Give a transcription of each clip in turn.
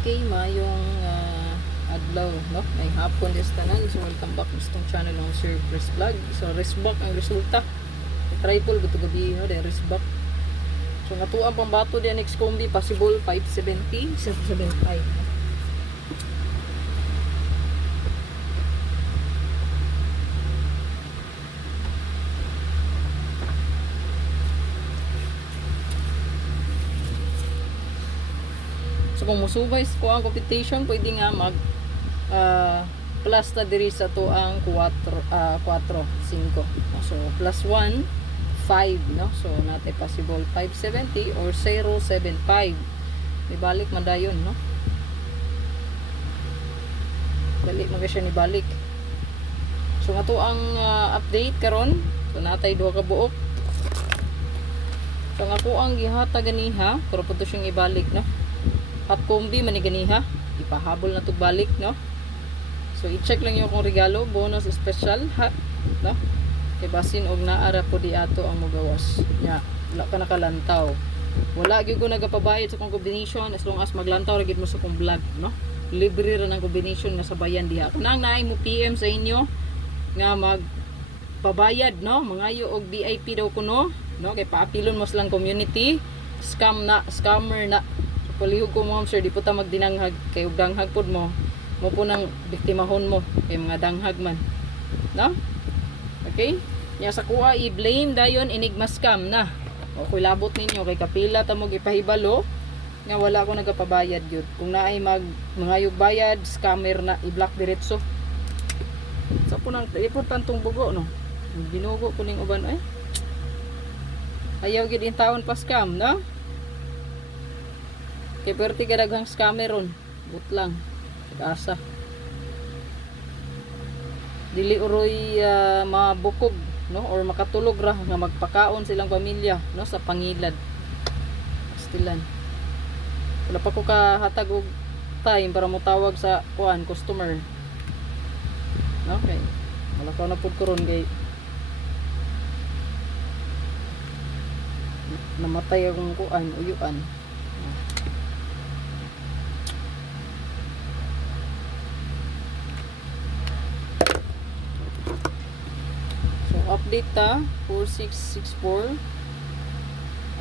Okay, mayong adlaw, no? May hapon des tanan. So welcome back sa itong channel ng Sir Chris Vlog. So resback ang resulta. Triple buto gabi, no? Dahil resback. So ngatuang pambato diyan next combi possible 570, 775. So kung musubay ko ang competition, pwede nga mag plus na diri sa to ang 4, 5. So plus 1, 5, no? So natin possible 570 or 075. May balik man dayon, no? Balik man siya ni balik. So ato ang update karon. So natay duha ka buok. So ako ang gihata ganiha, pero pud siyang ibalik, no? Hot combi maniganiha, ipahabol na to balik, no? So i-check lang yung kung regalo, bonus special, ha, no? Kay basin og naara po di ato ang mogawas nya, wala ka nakalantaw, wala gyud ko nagapabayad sa kong combination as long as maglantaw ra gid mo sa kong vlog, no? Libre ra ng combination nga sabayan diha. Kanang naay mo PM sa inyo nga magpabayad, no? Mangayo og VIP daw kuno, no? Kay paapilon mo silang community, scammer na. Palihog ko mo, sir, di po ta magdinanghag kay ug danghag pod mo po nang biktimahon mo kay mga danghag man, no? Okay, nya sa kuha i-blame dayon enigma scam na. O kuy labot ninyo kay kapila ta mo gipahibalo nga wala ko nagapabayad gyud. Kung naay mangayog bayad, scammer na, i-block diretso. Sa po nang importantong bugo, no? Ginugo ko ning uban ay ayaw gyud in taon pa scam, no? Kay perti ka daghang scammer ron, butlang asa dili uroy mabukog, no, or makatulog ra nga magpakaon silang pamilya, no, sa pangilad stilan. Wala pa ko kahatag og time para motawag sa kuan customer, okay, wala ko na pud ko ron kay namatay akong kuan uyuan. Update ta 4664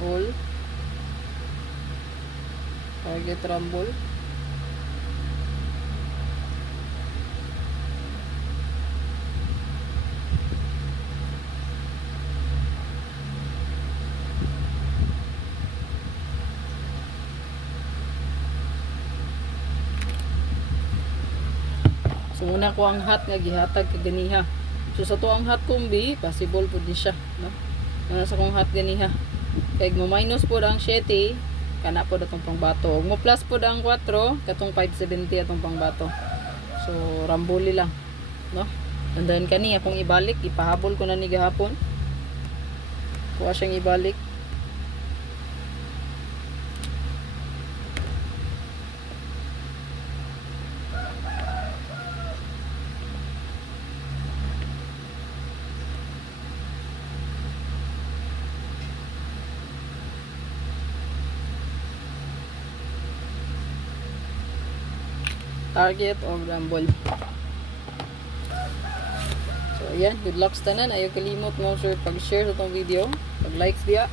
all target rumble. So muna ko ang hot nga gihatag kaganiha. So sa to ang hot combi, possible po din siya, no? Sa kong hot ganiha. Kaya mo minus po ang 7, kana po datong pangbato. Mo plus po ang 4, katong 570 atong pangbato. So rambuli lang, no? Tandaan kani akong ibalik, ipahabol ko na ni gahapon. Kuha siyang ibalik. Target or rumble. So ayan, good luck sa tanan. Ayaw kalimot mo, sir, pag-share sa itong video, pag-likes diya.